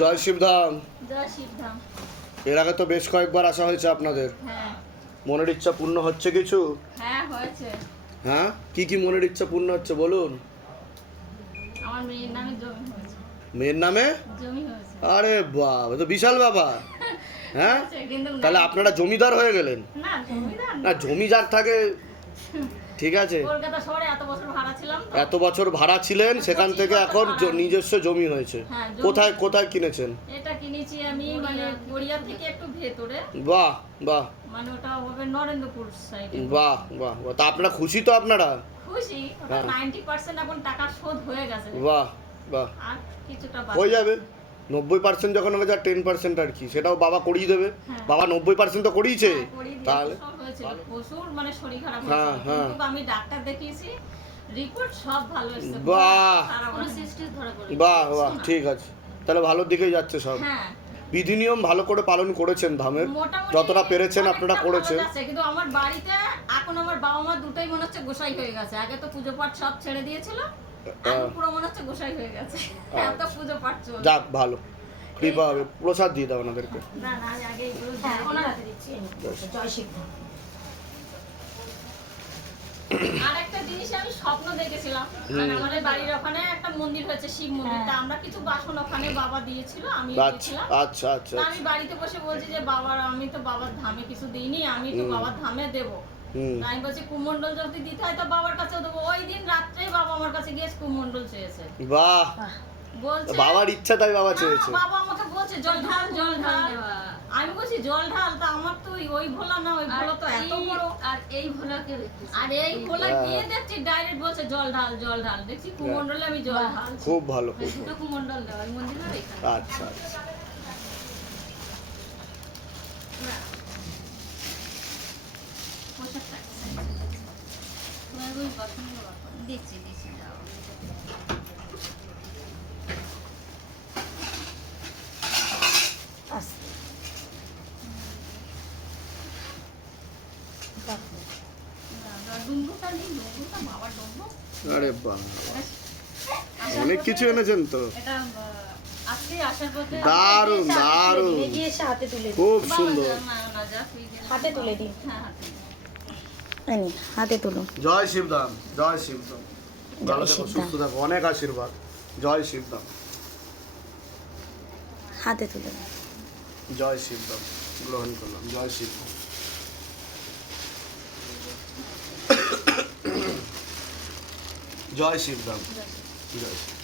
জয় শিবধাম। জয় শিবধাম। এর আগে তো বেশ কয়েকবার আসা হয়েছে আপনাদের। হ্যাঁ। মনের ইচ্ছা পূর্ণ হচ্ছে কিছু? হ্যাঁ হয়েছে। হ্যাঁ, কি কি মনের ইচ্ছা পূর্ণ হচ্ছে বলুন? আমার মেয়ের নামে জমি হয়েছে। মেয়ের নামে জমি হয়েছে। আরে বাহ, এ তো বিশাল ব্যাপার। হ্যাঁ, তাহলে আপনারা জমিদার হয়ে গেলেন? না জমিদার না, জমিদার থাকে ঠিক আছে, কলকাতা শহরে এত বছর ভাড়া ছিলাম তো। এত বছর ভাড়া ছিলেন, সেখান থেকে এখন নিজস্ব জমি হয়েছে। হ্যাঁ, জমি। কোথায় কোথায় কিনেছেন? এটা কিনেছি আমি মানে গড়িয়া থেকে একটু ভেতরে। বাহ বাহ, মানে ওটা হবে নরেন্দ্রপুর সাইডে। বাহ বাহ বাহ, তা আপনারা খুশি তো? আপনারা খুশি, ওটা 90% এখন টাকা শোধ হয়ে গেছে। বাহ বাহ, আর কিছুটা হয়ে যাবে 90% যখন হবে, যা 10% আর কি, সেটাও বাবা করিয়ে দেবে। হ্যাঁ। বাবা 90% তো করিয়েছে। তাহলে প্রচুর মানে শরীর খারাপ হ্যাঁ, হয়েছে, হ্যাঁ। কিন্তু আমি ডাক্তার দেখিয়েছি, রিপোর্ট সব ভালো এসেছে। বাহ কোনো সিস্টেম ধরা পড়েনি। বাহ বাহ, ঠিক আছে, তাহলে ভালোর দিকেই যাচ্ছে সব। হ্যাঁ। বিধি নিয়ম ভালো করে পালন করেছেন ধামের, মোটামুটি যতটা পেরেছেন আপনারা অনেকটা করেছেন। ভালো যাচ্ছে, কিন্তু আমার বাড়িতে এখন আমার বাবা মা দুটোই মনে হচ্ছে গোসাই হয়ে গেছে। আগে তো পুজো পাঠ সব ছেড়ে দিয়েছিল, এখন পুরো মনে হচ্ছে গোসাই হয়ে গেছে। এত পুজো পাঠ চলছে। যাক, ভালো, কৃপা হবে। প্রসাদ দিয়ে দাও ওনাদেরকে। না না, আমি আগে এগুলো ওনার হাতে দিচ্ছি। জয় শিবধাম। আর একটা জিনিস আমি স্বপ্ন দেখেছিলাম, মানে আমাদের বাড়ির ওখানে একটা মন্দির হয়েছে, শিব মন্দির। তা আমরা কিছু বাসন ওখানে বাবা দিয়েছিল, আমি দিয়েছিলাম। আচ্ছা আচ্ছা, তা আমি বাড়িতে বসে বলছি যে বাবার, আমি তো বাবার ধামে কিছু দিইনি, আমি তো বাবার ধামে দেবো। আমি বলছি কুমন্ডল যদি দিতে হয় তো বাবার কাছেও দেবো। ওই দিন রাত্রে বাবা আমার কাছে গিয়ে কুমন্ডল চেয়েছে। বাহ, বলছে বাবার ইচ্ছা তাই বাবা চেয়েছে। বাবা আমাকে বলছে জল ঢাল জল ঢাল। আমি বলছি জল ঢাল, তা আমার তো ওই ভোলা না, ওই ভোলা তো এত বড়। আর এই ভোলাকে দেখতেছি, আর এই ভোলা গিয়ে দেখছি ডাইরেক্ট বলছে জল ঢাল জল ঢাল। দেখছি কুমন্ডলে আমি জল ঢাল। খুব ভালো। দুটো কুমন্ডল দেওয়া, ওই মন্দিরের এখানে। আচ্ছা আচ্ছা, দিচ্ছি দিচ্ছি দাও। ডুমরুটা নেই, ডুমরুটা বাবার ডুমরু। আরে বাহ, অনেক কিছু এনেছেন তো। এটা আজকে আসার পথে দারুণ দারুণ, এগিয়ে এসে হাতে তুলে দিই। খুব সুন্দর। হাতে তুলে দিই। হ্যাঁ হাতে। এই নিন, হাতে তুলুন। জয় শিবধাম, জয় শিবধাম। ভালো থাকো, শিবধাম। সুস্থ থাকো, অনেক আশীর্বাদ। জয় শিবধাম, হাতে তুলে দিন। জয় শিবধাম। গ্রহণ করলাম। জয় শিবধাম। জয় শিবধাম। জয় শিব।